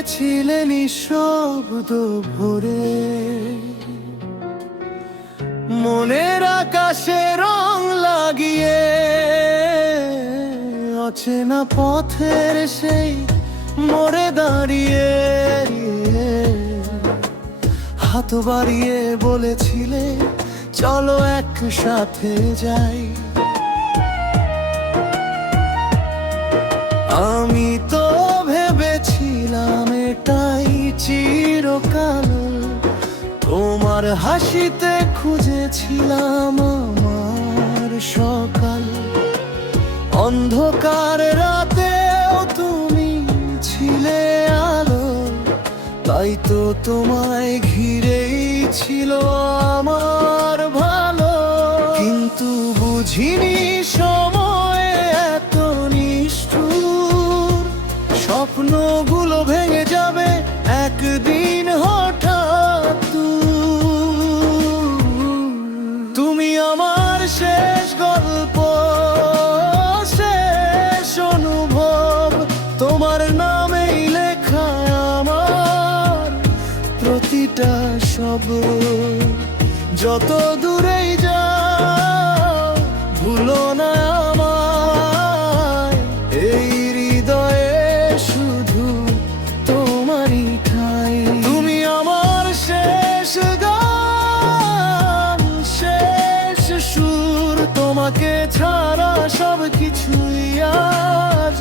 গিয়েছিলে নিঃশব্দ ভরে, মনের আকাশে রং লাগিয়ে অচেনা পথের সেই মোড়ে দাঁড়িয়ে হাত বাড়িয়ে বলেছিলে চলো একসাথে যাই। আমি তো ভেবেছিলাম এটাই চিরকাল, তোমার হাসিতে খুঁজেছিলাম আমার সকাল। অন্ধকার রাতেও তুমি ছিলে আলো, তাই তো তোমায় ঘিরেই ছিল আমার ভালো। কিন্তু বুঝিনি সময় এত নিষ্ঠুর, স্বপ্নগুলো ভেঙে যাবে একদিন হঠাৎ। তুমি আমার শেষ গল্প, শেষ অনুভব, তোমার নামেই লেখা আমার প্রতিটা শব্দ। যত দূরেই যাও ভুলো না আমায়, এই হৃদয়ে শুধু তোমারই ঠাঁই। তুমি আমার শেষ গান, শেষ সুর, তোমাকে ছাড়া সব কিছুই আজ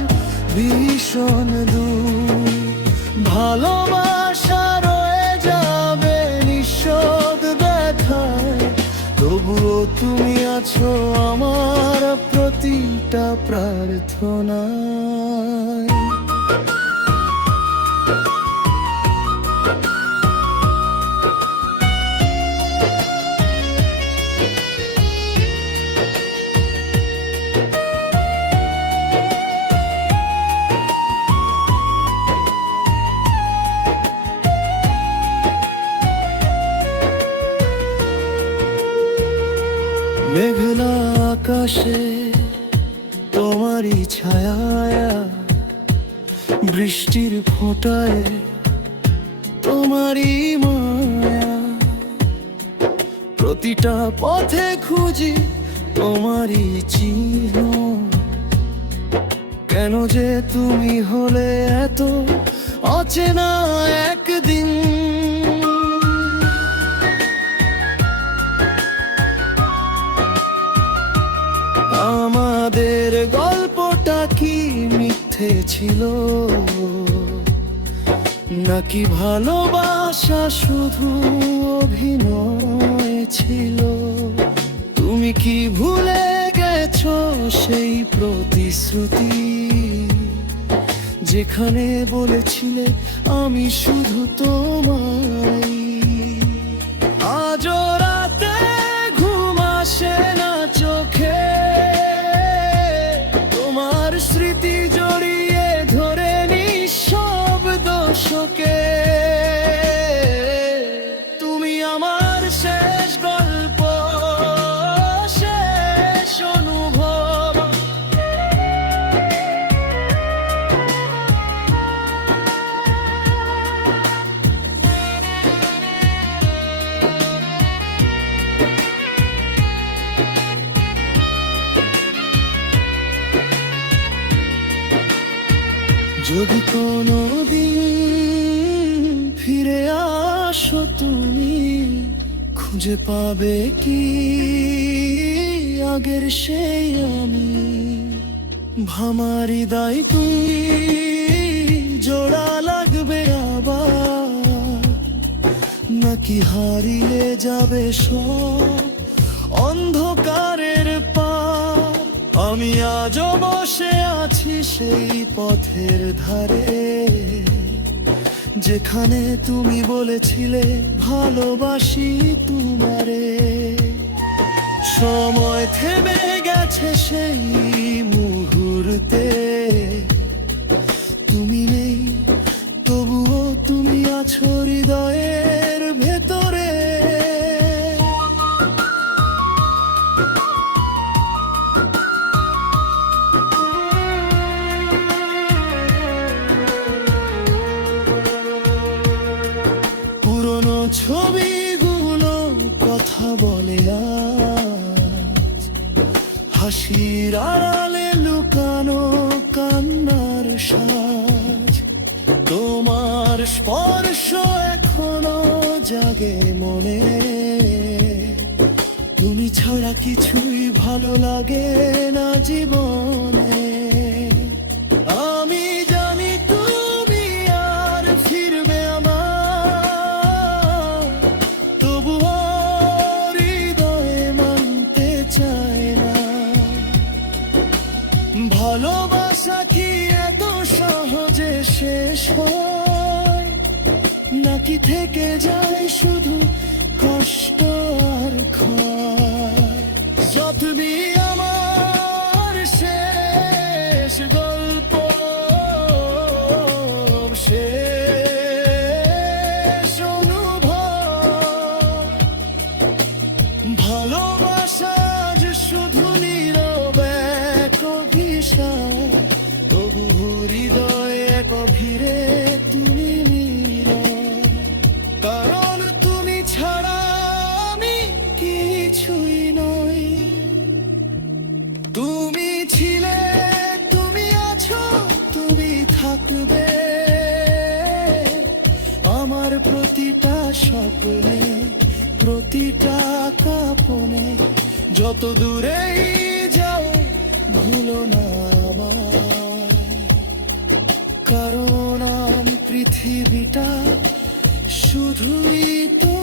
ভীষণ দূর। ভালোবাসা রয়ে যাবে নিঃশব্দ ব্যথায়, তবুও তুমি আছো আমার প্রতিটা প্রার্থনায়। মেঘলা আকাশে তোমারই ছায়া, বৃষ্টির ফোঁটায় তোমারই মায়া। প্রতিটা পথে খুঁজি তোমারই চিহ্ন, কেন যে তুমি হলে এত অচেনা একদিন। আমাদের গল্পটা কি মিথ্যে ছিল, নাকি ভালোবাসা শুধু অভিনয় ছিল? তুমি কি ভুলে গেছো সেই প্রতিশ্রুতি, যেখানে বলেছিলে আমি শুধু তোমায়? আজও রাতে ঘুম আসে না চোখে, তোমার স্মৃতি জড়িয়ে ধরে নিঃশব্দ শোকে। তুমি আমার শেষ গল্প, শেষ অনুভব, যদি কোনোদিন ফিরে আসো তুমি, খুঁজে পাবে কি আগের সেই আমি? ভামারি দায় তুমি জোড়া লাগবে আবার, নাকি হারিয়ে যাবে সব অন্ধকারের পার? আমি আজও বসে আছি সেই পথের ধারে, যেখানে তুমি বলেছিলে ভালোবাসি তোমারে। সময় থেমে গেছে সেই মুহূর্তে, তুমি নেই তবুও তুমি আছো হৃদয়ের ভেতরে। ছবিগুলো কথা বলে আজ, হাসির আড়ালে লুকানো কান্নার সাজ। তোমার স্পর্শ এখনো জাগে মনে, তুমি ছাড়া কিছুই ভালো লাগে না জীবনে। আমি জানি তুমি আর ফিরবে আমার, তবুও হৃদয়ে মানতে চায় না। ভালোবাসা কি এত সহজে শেষ হয়, নাকি থেকে যায় শুধু কষ্ট আর ক্ষয়? যতনি আমার শেষ গল্প, শেষ অনুভব। ভালোবাসা যে শুধু নীরবে এক অভিশাপ, তবু হৃদয়ে গভীরে তুমি নীরব। কারণ তুমি ছাড়া আমি কিছুই নই। তুমি ছিলে, তুমি আছো, তুমি থাকবে আমার প্রতিটা স্বপ্নে, প্রতিটা কাঁপনে। যত দূরেই যাও ভুলো না আমায়, কারণ পৃথিবীটা শুধুই তো